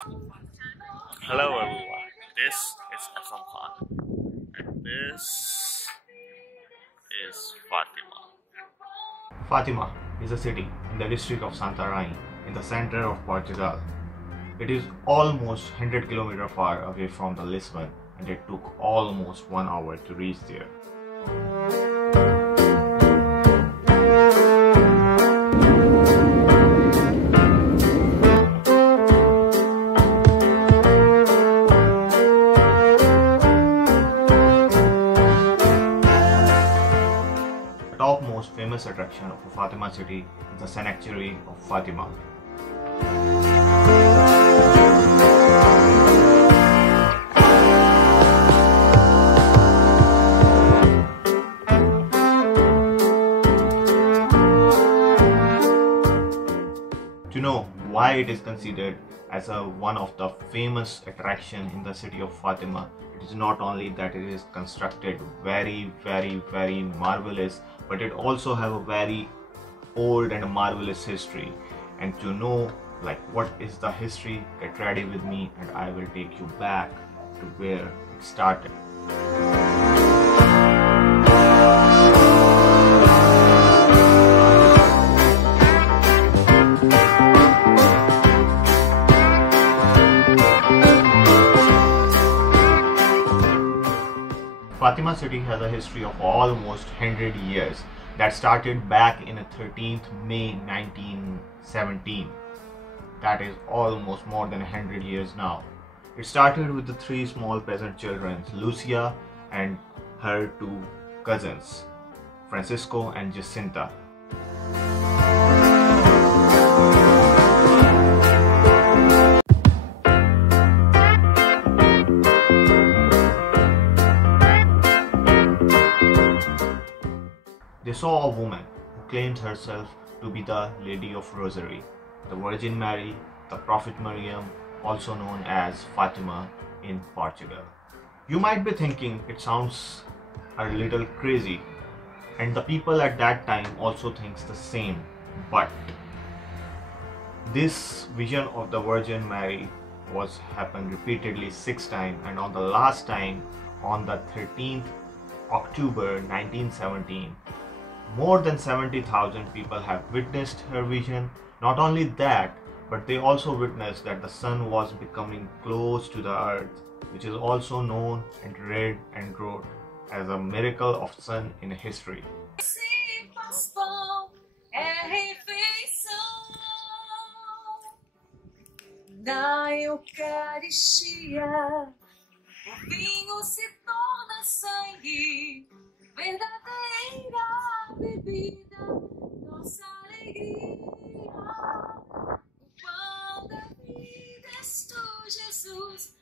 Hello everyone, this is Asam Khan and this is Fatima. Fatima is a city in the district of Santarém in the center of Portugal. It is almost 100 km far away from the Lisbon and it took almost 1 hour to reach there. The top most famous attraction of Fatima city is the sanctuary of Fatima. To know why it is considered as one of the famous attraction in the city of Fatima, it is not only that it is constructed very marvelous, but it also have a very old and marvelous history. And to know like what is the history, get ready with me and I will take you back to where it started. Fatima city has a history of almost 100 years that started back in 13th May 1917. That is almost more than 100 years now. It started with the three small peasant children, Lucia and her two cousins, Francisco and Jacinta. They saw a woman who claimed herself to be the Lady of Rosary, the Virgin Mary, the Prophet Maryam, also known as Fatima in Portugal. You might be thinking it sounds a little crazy, and the people at that time also thinks the same, but this vision of the Virgin Mary was happened repeatedly 6 times, and on the last time on the 13th October 1917, more than 70,000 people have witnessed her vision. Not only that, but they also witnessed that the sun was becoming close to the earth, which is also known and read and wrote as a miracle of sun in history. Na Eucaristia, o vinho se torna sangue, verdadeira bebida, nossa alegria. O pão da vida és tu, Jesus.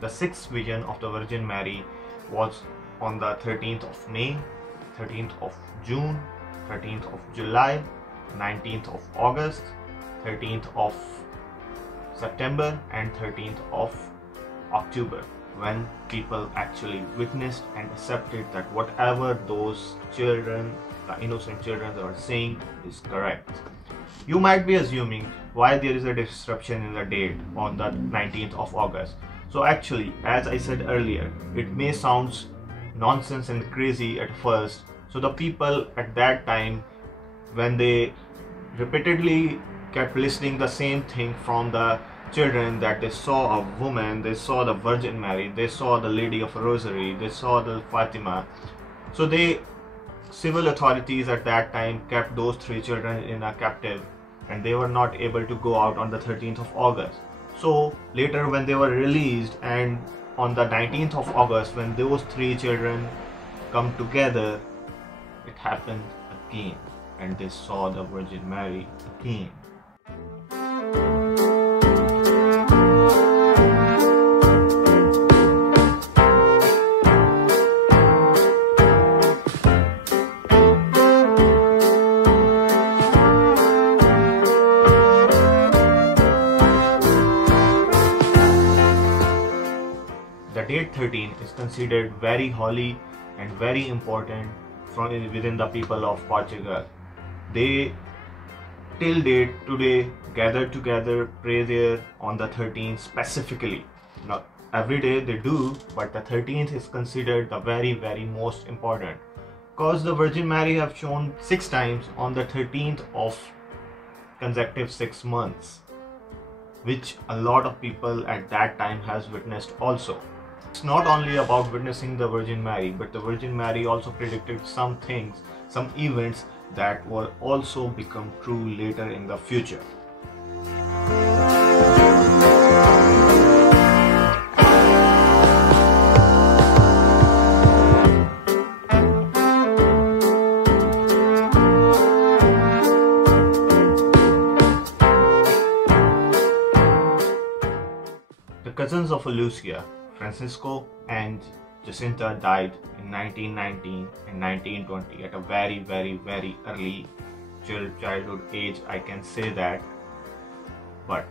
The sixth vision of the Virgin Mary was on the 13th of May, 13th of June, 13th of July, 19th of August, 13th of September and 13th of October, when people actually witnessed and accepted that whatever those children, the innocent children, are saying is correct. You might be assuming why there is a disruption in the date on the 19th of August. So actually, as I said earlier, it may sound nonsense and crazy at first, So the people at that time, when they repeatedly kept listening the same thing from the children, that they saw a woman, they saw the Virgin Mary, they saw the Lady of Rosary, they saw the Fatima. So they civil authorities at that time kept those three children in a captive, and they were not able to go out on the 13th of August. So later when they were released, and on the 19th of August, when those three children come together, it happened again, and they saw the Virgin Mary again. The date 13 is considered very holy and very important from within the people of Portugal. They till date today gather together, pray there on the 13th specifically. Not every day they do, but the 13th is considered the very most important, because the Virgin Mary have shown 6 times on the 13th of consecutive 6 months, which a lot of people at that time has witnessed also. It's not only about witnessing the Virgin Mary, but the Virgin Mary also predicted some things, some events that will also become true later in the future. The cousins of Lucia, Francisco and Jacinta, died in 1919 and 1920 at a very early childhood age, I can say that. But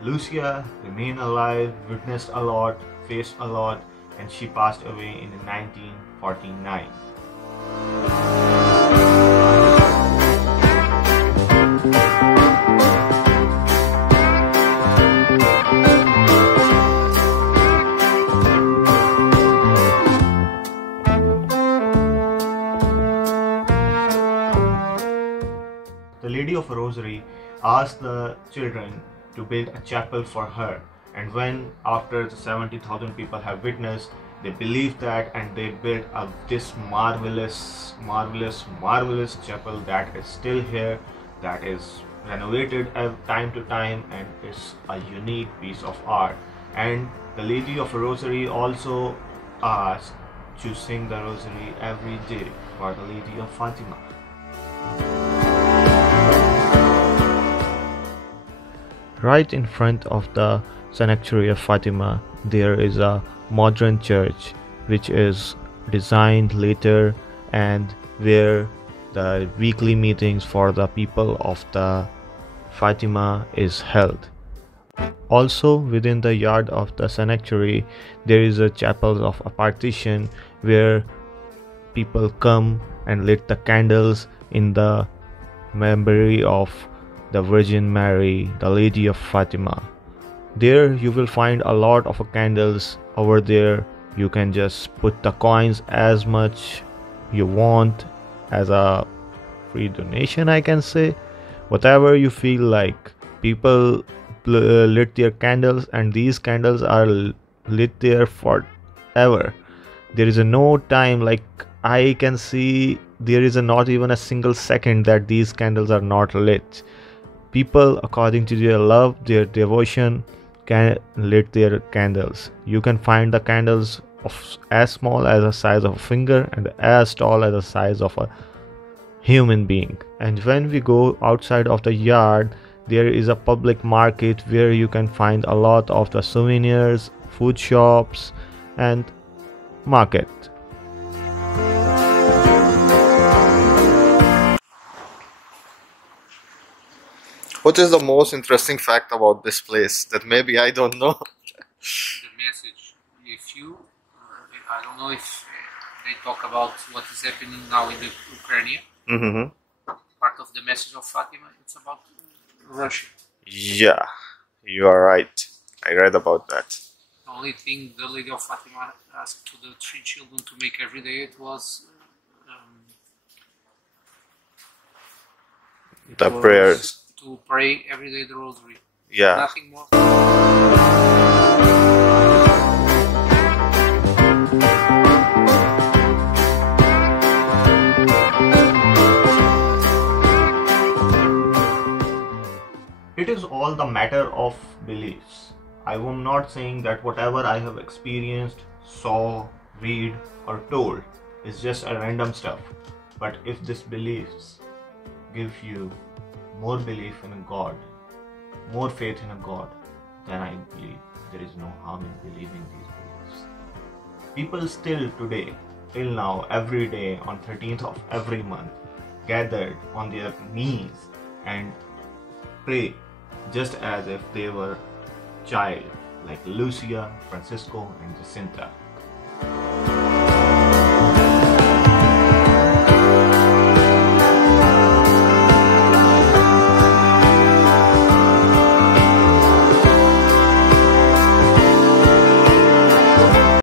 Lucia remained alive, witnessed a lot, faced a lot, and she passed away in 1949. The Lady of Rosary asked the children to build a chapel for her, and when after the 70,000 people have witnessed, they believed that, and they built this marvelous chapel that is still here, that is renovated time to time, and is a unique piece of art. And the Lady of Rosary also asked to sing the Rosary every day for the Lady of Fatima. Right in front of the sanctuary of Fatima, there is a modern church which is designed later, and where the weekly meetings for the people of the Fatima is held. Also within the yard of the sanctuary, there is a chapel of a partition where people come and lit the candles in the memory of the Virgin Mary, the Lady of Fatima. There you will find a lot of candles over there. You can just put the coins as much you want as a free donation, I can say. Whatever you feel like. People lit their candles, and these candles are lit there forever. There is no time, like I can see there is not even a single second that these candles are not lit. People, according to their love, their devotion, can lit their candles. You can find the candles of as small as the size of a finger and as tall as the size of a human being. And when we go outside of the yard, there is a public market where you can find a lot of the souvenirs, food shops, and market. What is the most interesting fact about this place that maybe I don't know? The message. If you, I don't know if they talk about what is happening now in the Ukraine. Mm-hmm. Part of the message of Fatima, it's about Russia. Yeah, you are right. I read about that. The only thing the Lady of Fatima asked to the 3 children to make every day, it was The was prayers. to pray every day the rosary. Yeah. Nothing more. It is all the matter of beliefs. I am not saying that whatever I have experienced, saw, read, or told is just a random stuff. But if these beliefs give you more belief in a God, more faith in a God, then I believe there is no harm in believing these beliefs. People still today, till now, every day on 13th of every month, gathered on their knees and pray just as if they were child, like Lucia, Francisco, and Jacinta.